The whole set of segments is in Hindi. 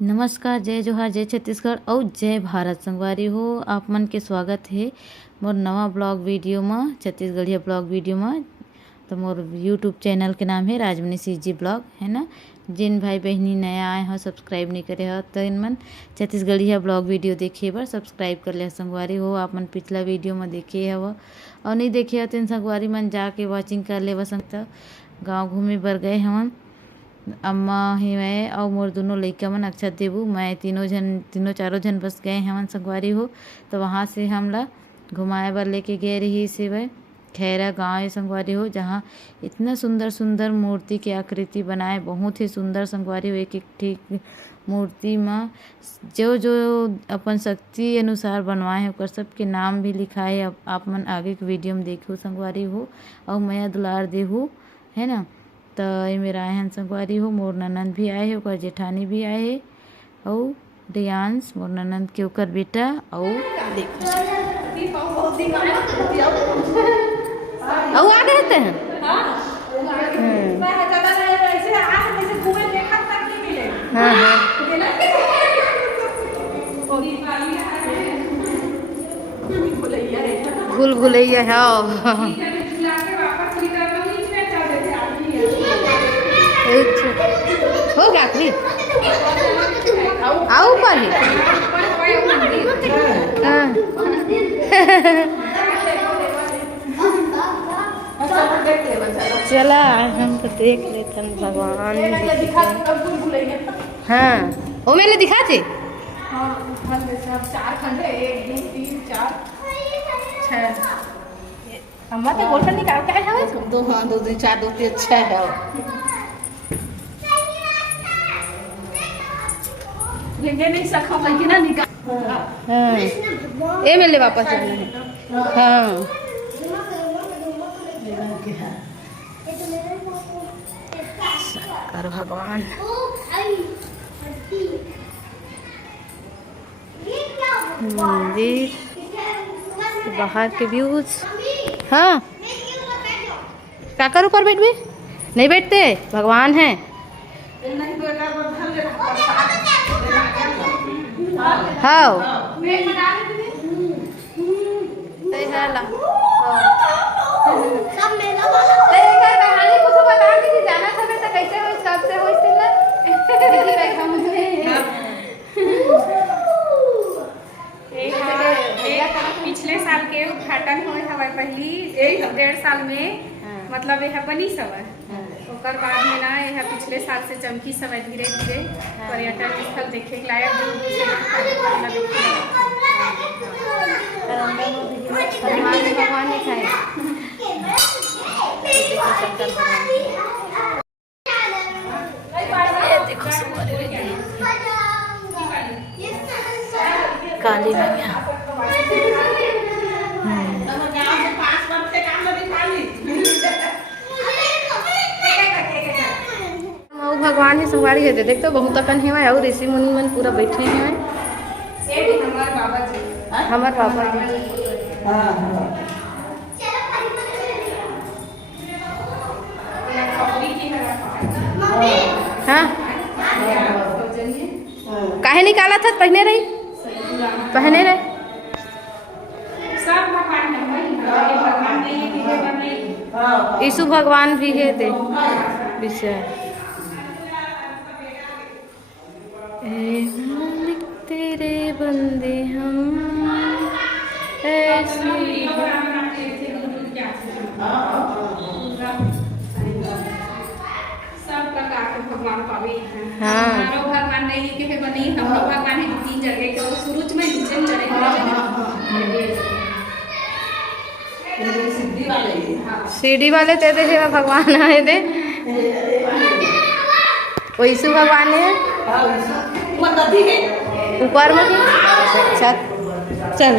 नमस्कार, जय जोहार, जय छत्तीसगढ़ और जय भारत। संगवारी हो आप मन के स्वागत है मोर नवा ब्लॉग वीडियो में, छत्तीसगढ़िया ब्लॉग वीडियो में। तो मोर यूट्यूब चैनल के नाम है राजमनी सिंह जी ब्लॉग, है ना। जिन भाई बहनी नया आए हो, सब्सक्राइब नहीं करे हो तो इन मन छत्तीसगढ़िया ब्लॉग वीडियो देखे बर सब्सक्राइब कर ले। संगवारी हो आप मन पिछला वीडियो में देखे हव और नहीं देखे हो तो संगवारी मन जाके वॉचिंग कर ले। बसंत गाँव घूमे बर गए हवन, अम्मा ही मैं और मोर दोनों लइका मन अक्षत देबू मैं तीनों चारों जन बस गए हवन संगवारी हो। तो वहाँ से हमला घुमाए बर लेके गए रही से वह खैरा गाँव है संगवारी हो, जहाँ इतना सुंदर सुंदर मूर्ति के आकृति बनाए, बहुत ही सुंदर संगवारी हो। एक एक ठीक मूर्ति में जो जो अपन शक्ति अनुसार बनवाए हैं ओकर सबके नाम भी लिखा है। अब आप मन आगे के वीडियो में देखो संगवारी हो और मैं दुलार देहू, है ना। तो ये मेरा आए हैं संगवारी हो, मोर ननंद भी आए है, ओकर जेठानी भी आए है और रियांश मोर ननंद के ओकर बेटा। और आ गए थे हाँ हाँ भूल भुलैया है हो गया आखिरी आओ ऊपर ही चला हम तो देख लेते हैं भगवान। हाँ वो मैंने दिखा थे। अम्मा तो गोल्डन निकाल के आया है दो, हाँ दो दिन चार दो तीन छह है। ये नहीं सखा कि ना निकाल। हाँ ये मिले वापस जाना है। हाँ शंकर भगवान मंदिर बाहर के व्यूज। हाँ काकर ऊपर बैठ भी नहीं बैठते, भगवान है। हाँ पिछले साल के उद्घाटन हुए हवा पहली 1-1.5 साल में, मतलब यह बनी समय ओकर बाद में ना यह पिछले साल से चमकी समय धीरे धीरे पर्यटन स्थल देखे के लायक दूर दूर से भगवान ने खाए काली मैया। भगवान ही संगवारी है, देख तो बहुत अकन है और ऋषि मुनि मन पूरा बैठे हैं। हमार बाबा जी हाँ काहे निकाला था, पहने रही पहने रहे यीशु भगवान भी है दे विषय तेरे बंदे हम ऐसे। सब प्रकार के भगवान पावे हैं। हाँ भगवान नहीं के है बनी, हम लोग भगवान है 3 जगह के और सूरज में नीचे चढ़े सीढ़ी वाले ते दे भगवान आए दे वो यीशु भगवान है ऊपर में। अच्छा चल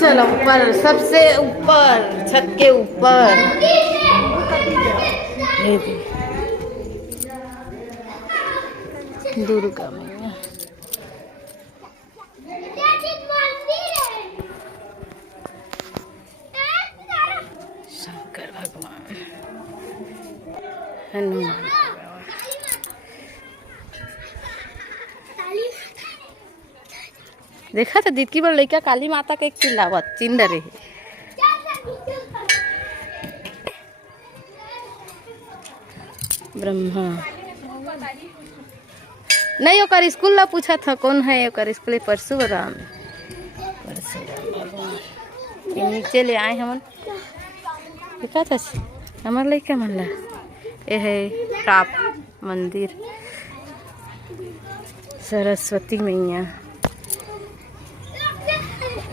चलो ऊपर, सबसे ऊपर छत के ऊपर दुर्गा मैया। शंकर भगवान हनुमान देखा था दीदी बड़ लड़का काली माता के एक चिल्लावत चिंदर है। ब्रह्मा नहीं ओकर स्कूल ला पूछा था कौन है ओकर स्कूल परशुराम भगवान ये नीचे ले आए हमन देखा था हमार लड़का मन ला ये है टॉप मंदिर सरस्वती मैया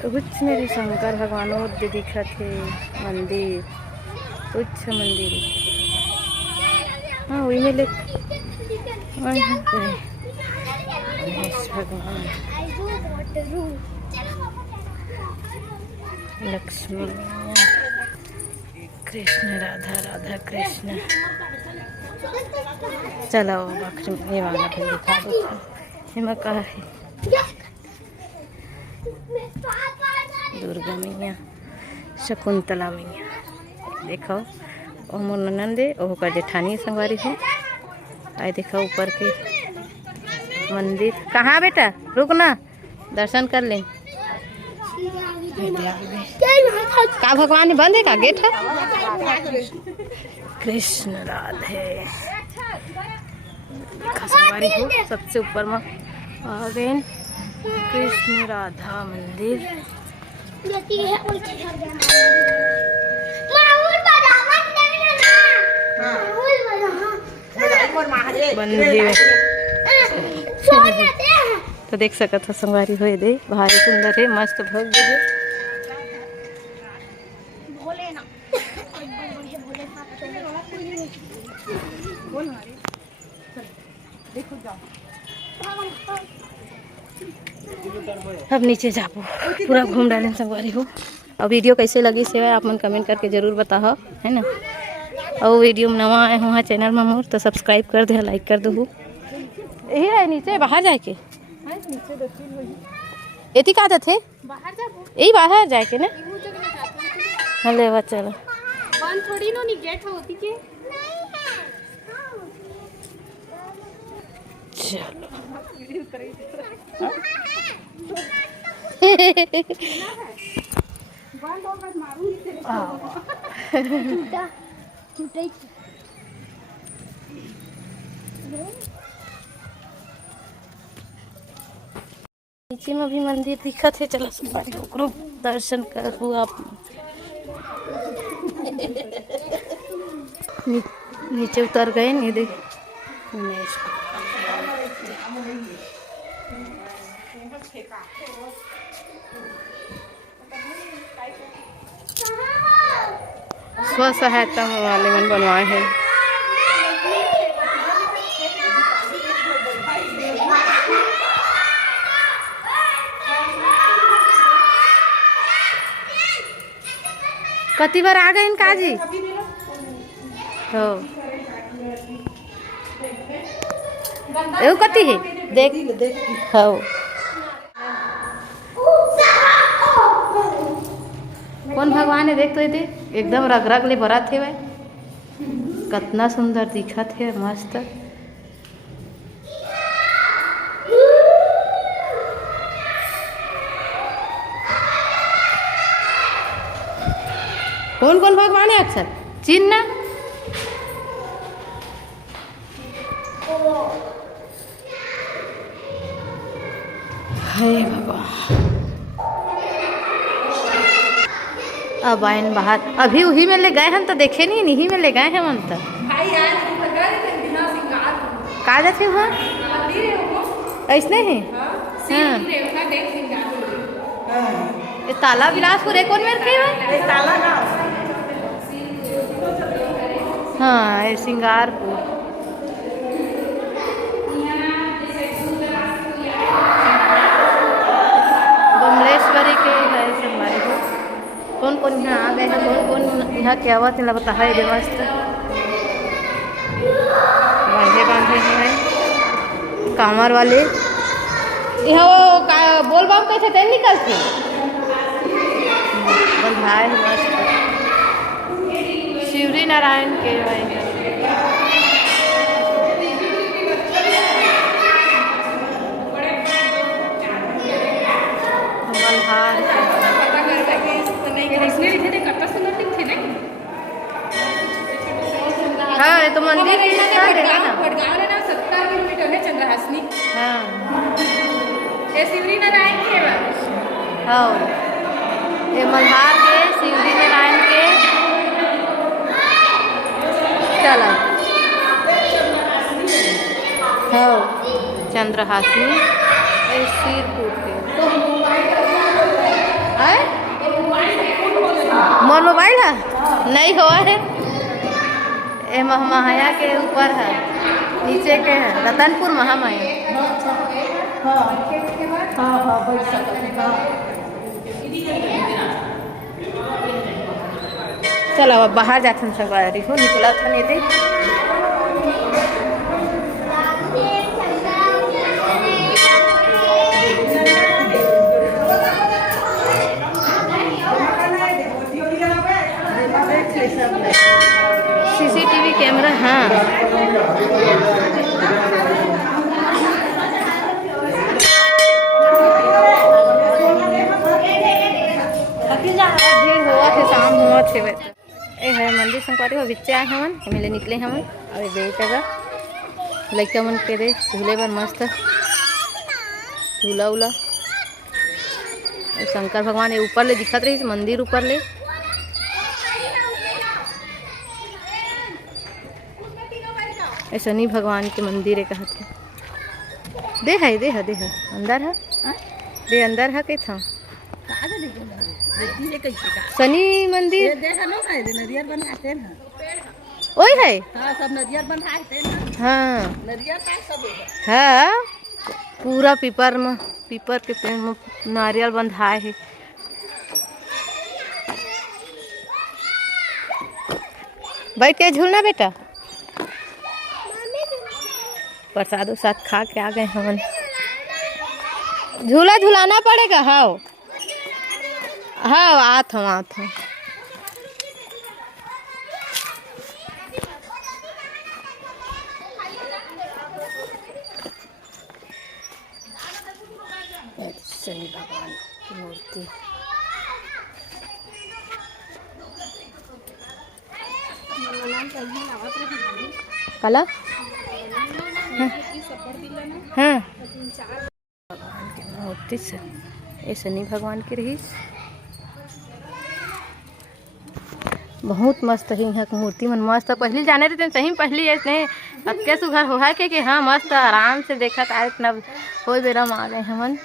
कुछ मेरे शंकर भगवान उद्य दिखा थे मंदिर कुछ मंदिर हाँ वही में ले भगवान लक्ष्मी कृष्ण राधा राधा कृष्ण चलो ये वाला भी दिखा दो हिमा का है दुर्गा मैया शकुंतला मैया देखो ओ मोर ननद ओह का जेठानी संगवारी हो आए देखो ऊपर के मंदिर कहाँ बेटा रुक ना दर्शन कर ले का भगवान बंद है का गेट है कृष्ण राधे संगवारी हो सबसे ऊपर में आ गए कृष्ण राधा मंदिर तो देख सकत हो संगवारी हो दे भारी सुंदर है मस्त भव्य है अब नीचे जाबो पूरा घूम डाले संगवारी हो। और वीडियो कैसे लगी से आप मन कमेंट करके जरूर बताओ है ना। और वीडियो में नवा आए हो चैनल में मोर तो सब्सक्राइब कर दे लाइक कर दो। यही है नीचे बाहर जाके एती का थे यही बाहर जाके ना हले बा चलो थोड़ी नो गेट होती के चलो नीचे में भी मंदिर दिखा थे चलो ओकरो दर्शन करू आप नीचे उतर गए नहीं देख स्व सहायता वाले मन बनवाए हैं। कति बार आ गए इनका जी हो एगो कति है देख हो कौन भगवान है देख तो ये एकदम रग रग ले भरा थे भाई कितना सुंदर दिखा थे मस्त कौन कौन भगवान है अक्सर चिन्ह हे भगवान अब आयन बाहर अभी वही में ले गए हम तो देखे नहीं नहीं में ले गए हम तो कहा जाते वहाँ ऐसने है हाँ ये ताला बिलासपुर है कौन मेरे के ताला हाँ ये सिंगारपुर बमलेश्वरी के है हमारे को कौन कौन यहाँ आ गए हैं कौन कौन यहाँ क्या हुआ तेला बता है ये मस्त बांधे बांधे हैं कामर वाले यहाँ वो बोल बम कैसे तेल निकलते बंधाए मस्त शिवरी नारायण के भाई हार पता कर इसने लिखे थे कितना सुंदर दिखते ना। हाँ ये तो मंदिर ही है ना। भटगांव ना 70 किलोमीटर है चंद्रहासनी। हाँ ये शिवरी नारायण के बा। हाँ ये मल्हार के शिवरी नारायण के चला हाँ चंद्रहासनी सिरपुर के मोर मोबाइल है नहीं हुआ है ये महामाया के ऊपर है नीचे के है रतनपुर महामाया। चलो अब बाहर जाते सवारी हो निकला था नहीं दे सीसीटीवी कैमरा हाँ भीड़ हुआ थे शाम हुआ थे ए है मंदिर संकवारी हो बिच्चे आए हमन मिले निकले हमन और बेटा का लड़का मन के दे झूले पर मस्त झूला उला शंकर भगवान ये ऊपर ले दिखत रही मंदिर ऊपर ले शनि भगवान के मंदिर है कहते दे है अंदर है दे अंदर है था शनि मंदिर वही है हाँ हाँ पूरा पीपर के पेड़ में नारियल बंधाए है। बैठ के झूलना बेटा प्रसाद उसाद खा के आ गए हमन झूला झूलाना पड़ेगा। हाँ हाँ आत हूँ शनि भगवान की मूर्ति कला हाँ भगवान की मूर्ति से ये शनि भगवान की रही बहुत मस्त है यहाँ की मूर्ति मन मस्त पहली जाने रहते सही पहली ऐसे अतके सुघर हो है कि हाँ मस्त आराम से देखत आए इतना कोई बेरा में आ गए हमन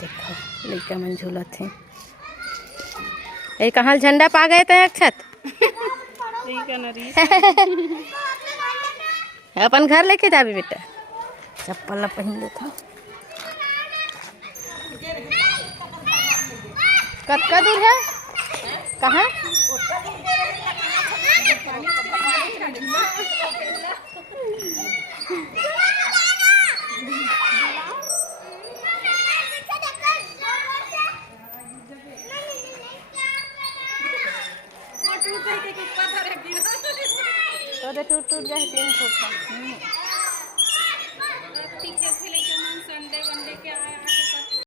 देखो लड़का मन झूलत है ये कहाँ झंडा पा गए थे अक्षत अपन घर लेके जाबी बेटा चप्पल पहन लेता कतका दूर है कहाँ टूट जाए 3 फुट